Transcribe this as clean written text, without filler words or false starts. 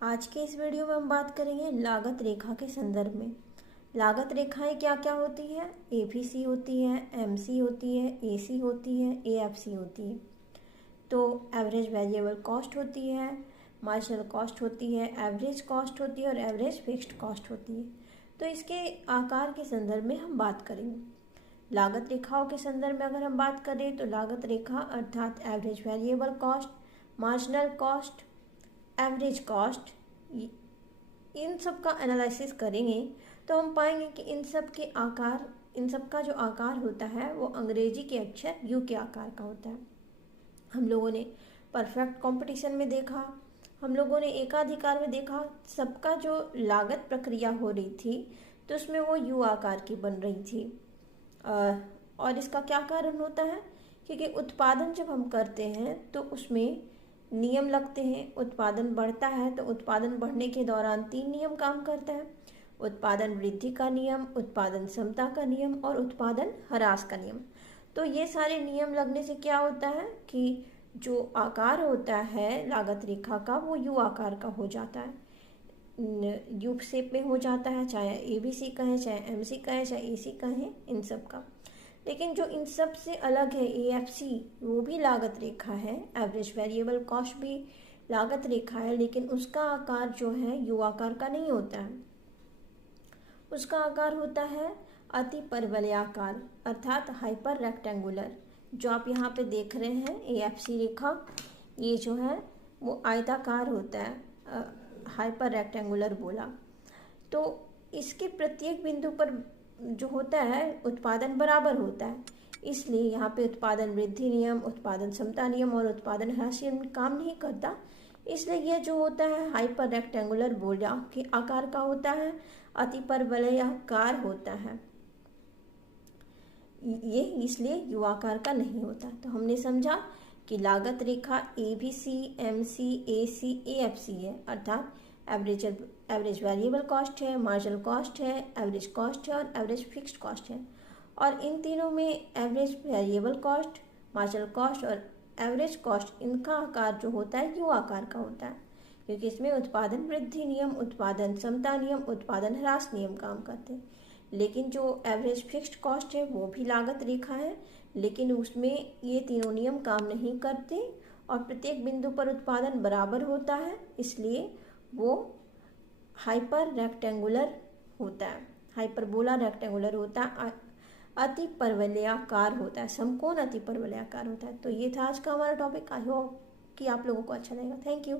आज के इस वीडियो में हम बात करेंगे लागत रेखा के संदर्भ में। लागत रेखाएं क्या क्या होती है? एबीसी होती है, एमसी होती है, एसी होती है, एएफसी होती है। तो एवरेज वेरिएबल कॉस्ट होती है, मार्जिनल कॉस्ट होती है, एवरेज कॉस्ट होती है और एवरेज फिक्स्ड कॉस्ट होती है। तो इसके आकार के संदर्भ में हम बात करेंगे। लागत रेखाओं के संदर्भ में अगर हम बात करें तो लागत रेखा अर्थात average variable cost, marginal cost, average cost, इन सब का एनालिसिस करेंगे तो हम पाएंगे कि इन सब का जो आकार होता है वो अंग्रेजी के अक्षर यू के आकार का होता है। हम लोगों ने परफेक्ट कंपटीशन में देखा, हम लोगों ने एकाधिकार में देखा, सबका जो लागत प्रक्रिया हो रही थी तो उसमें वो यू आकार की बन रही थी। और इसका क्या कारण होता है? क्योंकि उत्पादन जब हम करते हैं तो उसमें नियम लगते हैं। उत्पादन बढ़ता है तो उत्पादन बढ़ने के दौरान 3 नियम काम करता है: उत्पादन वृद्धि का नियम, उत्पादन समता का नियम और उत्पादन ह्रास का नियम। तो ये सारे नियम लगने से क्या होता है कि जो आकार होता है लागत रेखा का वो यू आकार का हो जाता है, यू शेप में हो जाता है, चाहे एबीसी कहें, चाहे एमसी कहें, चाहे एसी कहें, इन सब का। लेकिन जो इन सब से अलग है एएफसी, वो भी लागत रेखा है, एवरेज वेरिएबल कॉस्ट भी लागत रेखा है, लेकिन उसका आकार जो है यू आकार का नहीं होता है। उसका आकार होता है अति परवलयाकार अर्थात हाइपर रेक्टेंगुलर। जो आप यहाँ पे देख रहे हैं एएफसी रेखा, ये जो है वो आयताकार होता है, हाइपर रेक्टेंगुलर बोला। तो इसके प्रत्येक बिंदु पर जो होता है उत्पादन बराबर होता है, इसलिए यहाँ पे उत्पादन वृद्धि नियम, उत्पादन समता नियम और उत्पादन ह्रास नियम काम नहीं करता। इसलिए ये जो होता है हाइपर रेक्टेंगुलर बोला के आकार का होता है, अति परवलयाकार होता है, ये इसलिए यू आकार का नहीं होता। तो हमने समझा कि लागत रेखा एबीसी, एमसी, एसी, एएफसी है, अर्थात एवरेज वेरिएबल कॉस्ट है, मार्जिनल कॉस्ट है, एवरेज कॉस्ट है और एवरेज फिक्स्ड कॉस्ट है। और इन तीनों में average variable cost, marginal cost और एवरेज कॉस्ट, इनका आकार जो होता है यू आकार का होता है, क्योंकि इसमें उत्पादन वृद्धि नियम, उत्पादन समता नियम, उत्पादन ह्रास नियम काम करते हैं। लेकिन जो एवरेज फिक्स्ड कॉस्ट है वो भी लागत रेखा है, लेकिन उसमें ये तीनों नियम काम नहीं करते और प्रत्येक बिंदु पर उत्पादन बराबर होता है, इसलिए वो हाइपर रेक्टेंगुलर होता है, हाइपरबोला रेक्टेंगुलर होता है, अति परवलयाकार होता है, समकोण अति परवलयाकार होता है। तो ये था आज का हमारा टॉपिक। आई होप कि आप लोगों को अच्छा लगेगा। Thank you.